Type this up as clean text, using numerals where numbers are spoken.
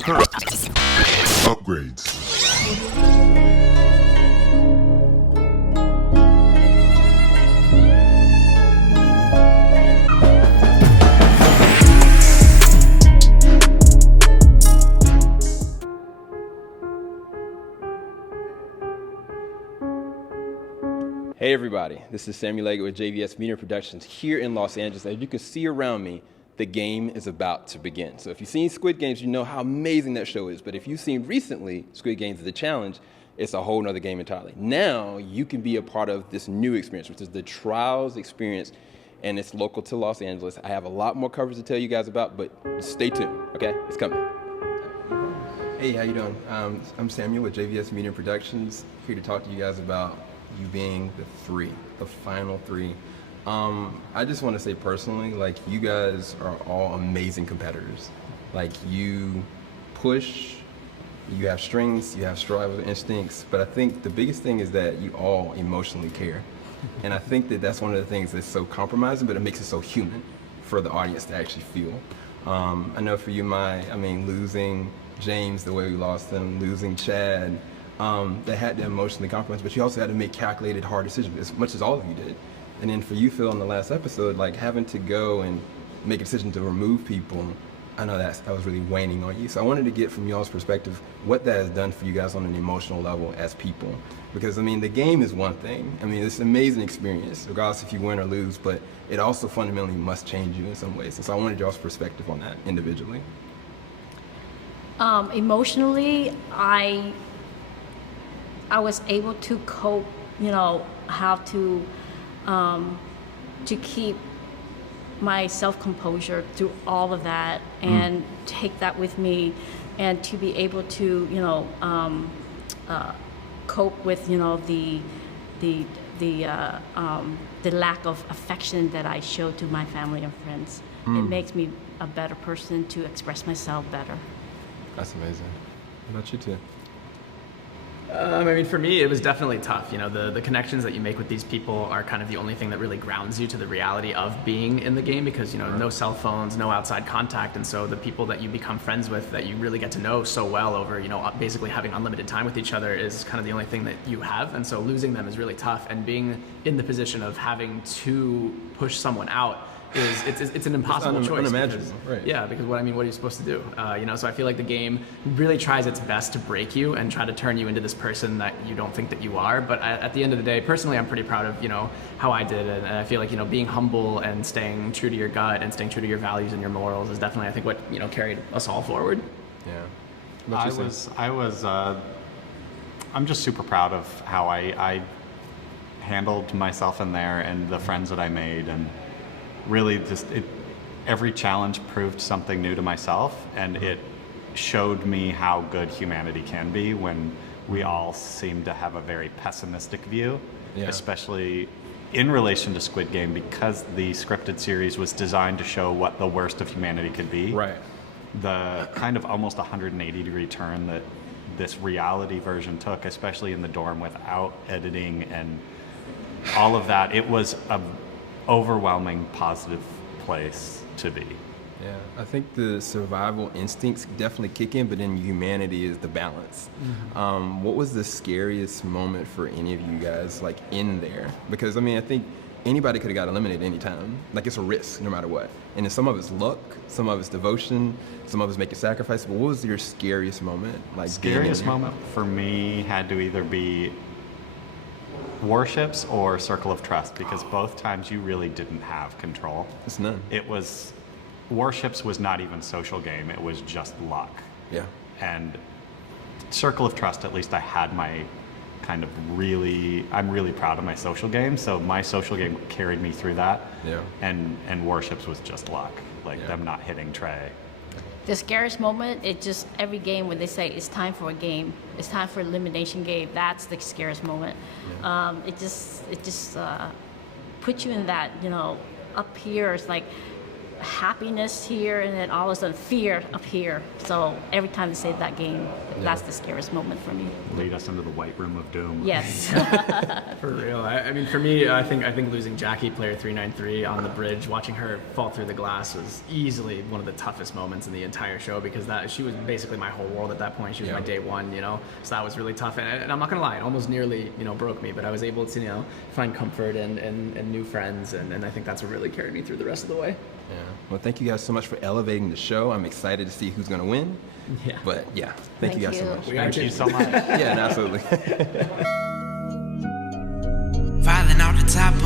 Upgrades. Hey everybody, this is Samuel Leggett with JVS Media Productions here in Los Angeles. As you can see around me, the game is about to begin. So if you've seen Squid Games, you know how amazing that show is. But if you've seen recently Squid Games The Challenge, it's a whole nother game entirely. Now you can be a part of this new experience, which is the Trials experience, and it's local to Los Angeles. I have a lot more coverage to tell you guys about, but stay tuned, okay? It's coming. Hey, how you doing? I'm Samuel with JVS Media Productions, here to talk to you guys about you being the final three. I just want to say personally, like, you guys are all amazing competitors. Like, you push, you have strengths, you have survival instincts, but I think the biggest thing is that you all emotionally care. And I think that that's one of the things that's so compromising, but it makes it so human for the audience to actually feel. I know for you, losing James the way we lost him, losing Chad, they had to emotionally compromise, but you also had to make calculated, hard decisions, as much as all of you did. And then for you, Phill, in the last episode, like, having to go and make a decision to remove people, I know that was really waning on you. So I wanted to get from y'all's perspective what that has done for you guys on an emotional level as people. Because, the game is one thing. It's an amazing experience, regardless if you win or lose, but it also fundamentally must change you in some ways. And so I wanted y'all's perspective on that individually. Emotionally, I was able to cope, how to keep my self-composure through all of that and take that with me, and to be able to, cope with, the lack of affection that I show to my family and friends. It makes me a better person to express myself better. That's amazing. What about you two? For me, it was definitely tough. The connections that you make with these people are kind of the only thing that really grounds you to the reality of being in the game, because, no cell phones, no outside contact. And so the people that you become friends with, that you really get to know so well over, basically having unlimited time with each other, is kind of the only thing that you have. And so losing them is really tough. And being in the position of having to push someone out, it's an impossible choice. Unimaginable, because, right? Yeah, because what are you supposed to do? So I feel like the game really tries its best to break you and try to turn you into this person that you don't think that you are. But at the end of the day, personally, I'm pretty proud of how I did it, and I feel like being humble and staying true to your gut and staying true to your values and your morals is definitely, I think, what carried us all forward. Yeah. I'm just super proud of how I handled myself in there and the friends that I made, and really every challenge proved something new to myself, and it showed me how good humanity can be when we all seem to have a very pessimistic view, especially in relation to Squid Game, because the scripted series was designed to show what the worst of humanity could be. Right. The kind of almost 180-degree turn that this reality version took, especially in the dorm without editing and all of that, it was a overwhelming positive place to be. Yeah, I think the survival instincts definitely kick in, but then humanity is the balance. What was the scariest moment for any of you guys, like, in there? Because I think anybody could have got eliminated anytime. Like, it's a risk no matter what. And then some of it's luck, some of it's devotion, some of it's making sacrifices. But what was your scariest moment? Like, scariest moment for me had to either be Warships or Circle of Trust, because both times you really didn't have control. It's none. Warships was not even social game, it was just luck. Yeah. And Circle of Trust, at least I had my I'm really proud of my social game, so my social game carried me through that. Yeah. And Warships was just luck, them not hitting Trey. The scariest moment, every game when they say it's time for a game, it's time for elimination game, that's the scariest moment. Yeah. It just puts you in that, up here, it's like happiness here, and then all of a sudden fear up here. So every time they say that game, that's the scariest moment for me. Lead us into the white room of doom. Yes. For real. I mean, for me, I think losing Jackie, player 393, on the bridge, watching her fall through the glass was easily one of the toughest moments in the entire show, because she was basically my whole world at that point. She was my day one, you know. So that was really tough. And I'm not gonna lie, it almost nearly, you know, broke me. But I was able to, you know, find comfort and new friends, and I think that's what really carried me through the rest of the way. Yeah. Well, thank you guys so much for elevating the show. I'm excited to see who's going to win. Yeah. But yeah, thank you guys so much. Thank you so much. Yeah, absolutely. Falling off the top of